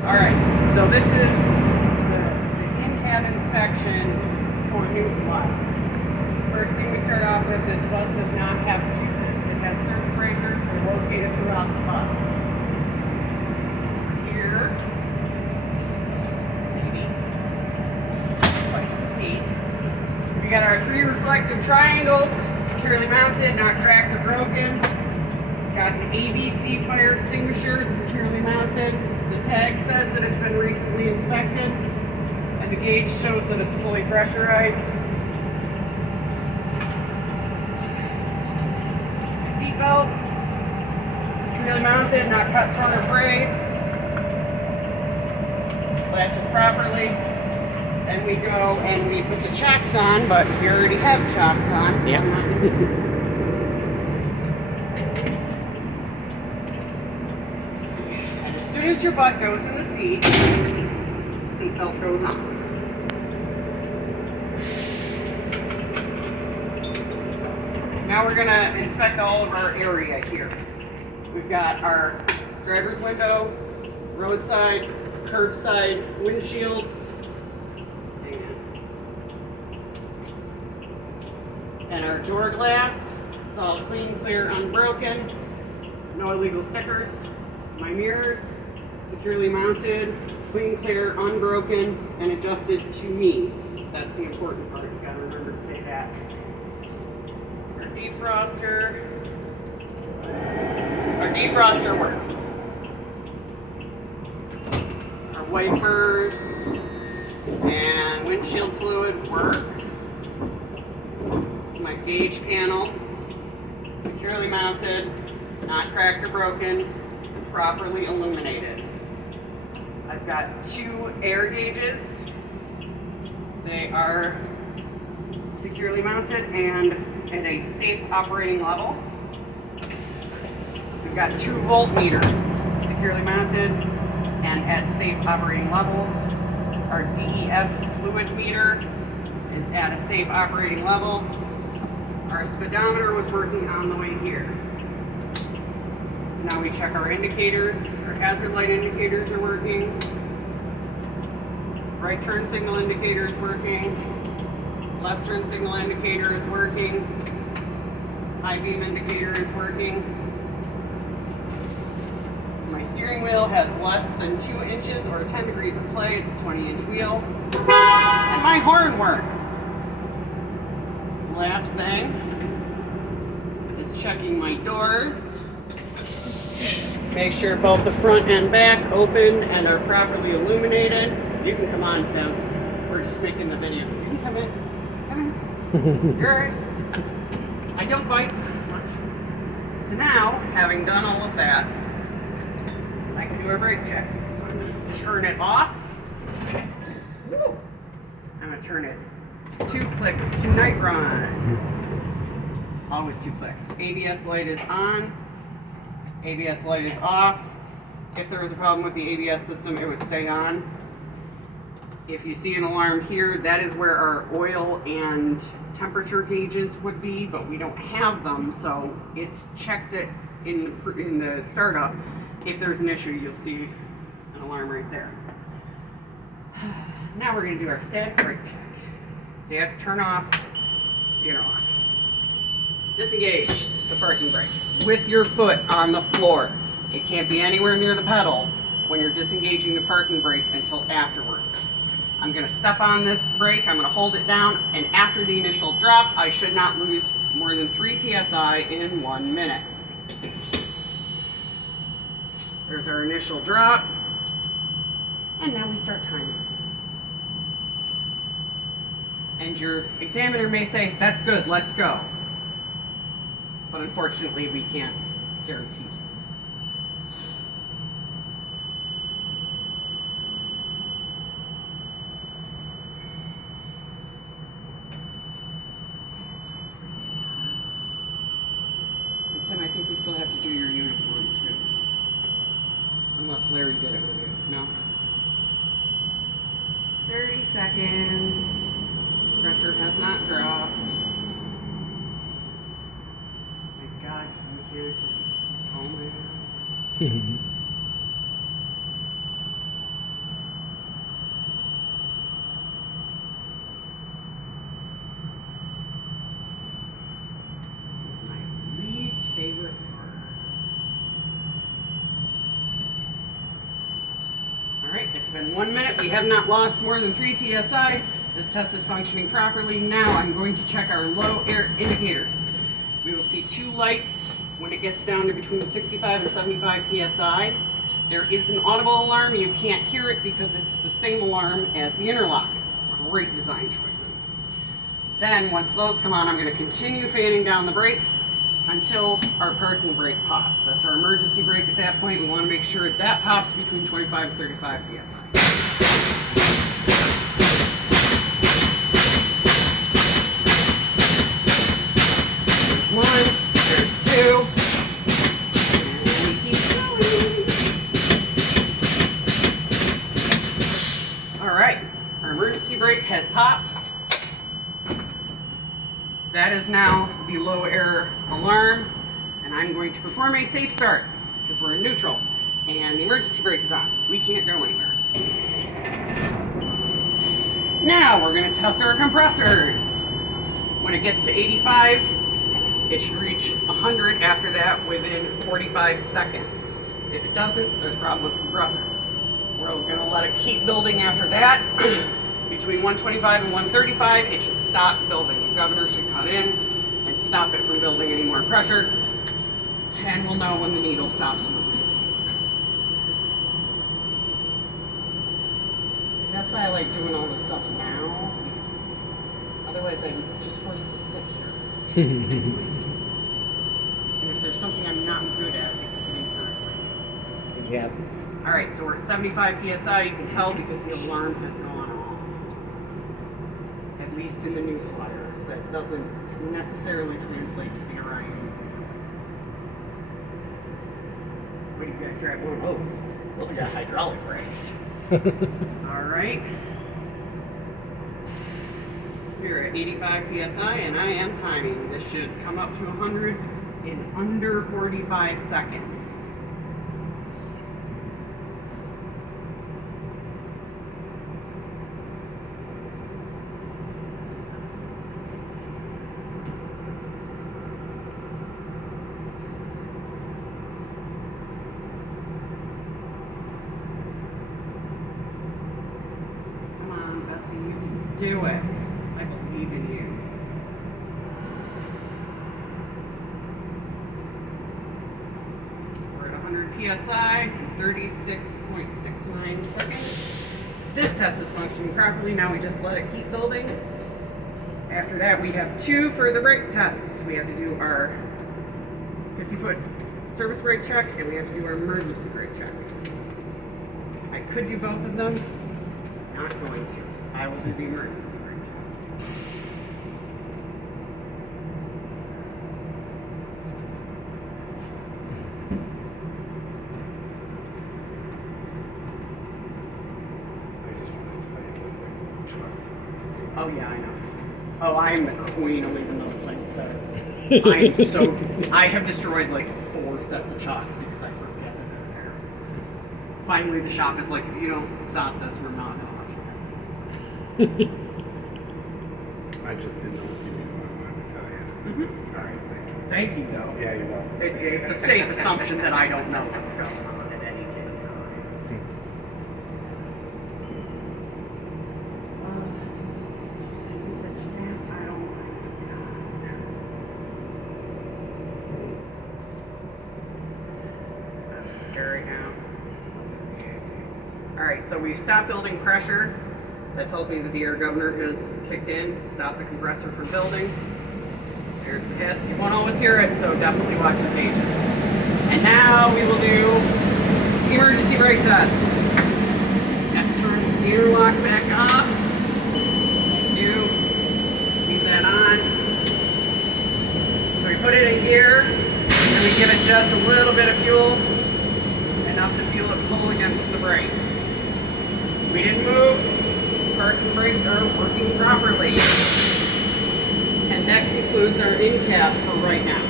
All right, so this is the in-cab inspection for new fly. First thing we start off with, this bus does not have fuses. It has circuit breakers, they're located throughout the bus. Here, maybe, so you can see, we got our 3 reflective triangles, securely mounted, not cracked or broken. Got an ABC fire extinguisher, it's securely mounted. The tag says that it's been recently inspected, and the gauge shows that it's fully pressurized. Seatbelt, securely mounted, not cut, torn, or frayed. Latches properly. Then we go and we put the chocks on, but we already have chocks on, so yeah. I'm not As soon as your butt goes in the seat, seatbelt goes on. So now we're going to inspect all of our area here. We've got our driver's window, roadside, curbside windshields, and our door glass. It's all clean, clear, unbroken. No illegal stickers. My mirrors, securely mounted, clean, clear, unbroken, and adjusted to me. That's the important part. You gotta remember to say that. Our defroster. Our defroster works. Our wipers and windshield fluid work. This is my gauge panel. Securely mounted, not cracked or broken. Properly illuminated. I've got 2 air gauges. They are securely mounted and at a safe operating level. We've got 2 voltmeters, securely mounted and at safe operating levels. Our DEF fluid meter is at a safe operating level. Our speedometer was working on the way here. So now we check our indicators. Our hazard light indicators are working. Right turn signal indicator is working. Left turn signal indicator is working. High beam indicator is working. My steering wheel has less than 2 inches or 10 degrees of play. It's a 20-inch wheel. And my horn works. Last thing is checking my doors. Make sure both the front and back open and are properly illuminated. You can come on, Tim. We're just making the video. You can come in. Come in. You're all right. I don't bite much. So now, having done all of that, I can do a brake check. So I'm going to turn it off. Woo! I'm going to turn it 2 clicks to night run. Always 2 clicks. ABS light is on. ABS light is off. If there was a problem with the ABS system, it would stay on. If you see an alarm here, that is where our oil and temperature gauges would be, but we don't have them, so it checks it in the startup. If there's an issue, you'll see an alarm right there. Now we're going to do our static brake check. So you have to turn off the interlock. Disengage the parking brake with your foot on the floor. It can't be anywhere near the pedal when you're disengaging the parking brake until afterwards. I'm going to step on this brake, I'm going to hold it down, and after the initial drop, I should not lose more than 3 psi in 1 minute. There's our initial drop, and now we start timing. And your examiner may say, that's good, let's go. But unfortunately, we can't guarantee. And Tim, I think we still have to do your uniform too. Unless Larry did it with you. No? 30 seconds. Pressure has not dropped. Thank God, because the mechanics will be so mad. right, it's been 1 minute. We have not lost more than 3 psi. This test is functioning properly. Now I'm going to check our low air indicators. We will see 2 lights when it gets down to between 65 and 75 psi. There is an audible alarm. You can't hear it because it's the same alarm as the interlock. Great design choices. Then once those come on, I'm going to continue fanning down the brakes until our parking brake pops. That's our emergency brake at that point. We want to make sure that pops between 25 and 35 psi. There's 1, there's 2. Our emergency brake has popped. That is now the low air alarm, and I'm going to perform a safe start because we're in neutral and the emergency brake is on. We can't go anywhere. Now we're going to test our compressors. When it gets to 85, it should reach 100 after that within 45 seconds. If it doesn't, there's a problem with the compressor. We're going to let it keep building after that. Between 125 and 135, it should stop building. The governor should cut in and stop it from building any more pressure. And we'll know when the needle stops moving. See, that's why I like doing all this stuff now, because otherwise I'm just forced to sit here. And if there's something I'm not good at, it's sitting correctly. Yeah. All right, so we're at 75 psi. You can tell because the alarm has gone off. At least in the new flyers. That doesn't necessarily translate to the Orions. What do you guys drive one of those? Those have got hydraulic brakes. All right. We're at 85 psi, and I am timing. This should come up to 100 in under 45 seconds. Do it. I believe in you. We're at 100 psi, 36.69 seconds. This test is functioning properly. Now we just let it keep building. After that, we have 2 further brake tests. We have to do our 50-foot service brake check, and we have to do our emergency brake check. I could do both of them. Not going to. I will do the emergency brake check. Oh yeah, I know. Oh, I am the queen of leaving those things there. I have destroyed like 4 sets of chocks because I forget that they're there. Finally, the shop is like, if you don't stop this, we're not going to let you. I just didn't know if you knew what I wanted to tell you. Mm-hmm. All right, thank you. Thank you, though. Yeah, you're welcome. It's a safe assumption that I don't know what's going on at any given time. Oh, this thing is so sad. This is fast. I don't like it. Here we go. All right, so we've stopped building pressure. That tells me that the air governor has kicked in, stopped the compressor from building. Here's the hiss. You won't always hear it, so definitely watch the pages. And now we will do emergency brake test. Have to turn the gear lock back off. Thank you. Leave that on. So we put it in gear, and we give it just a little bit of fuel, enough to feel it pull against the brakes. We didn't move. Parking brakes are working properly. And that concludes our in-cab for right now.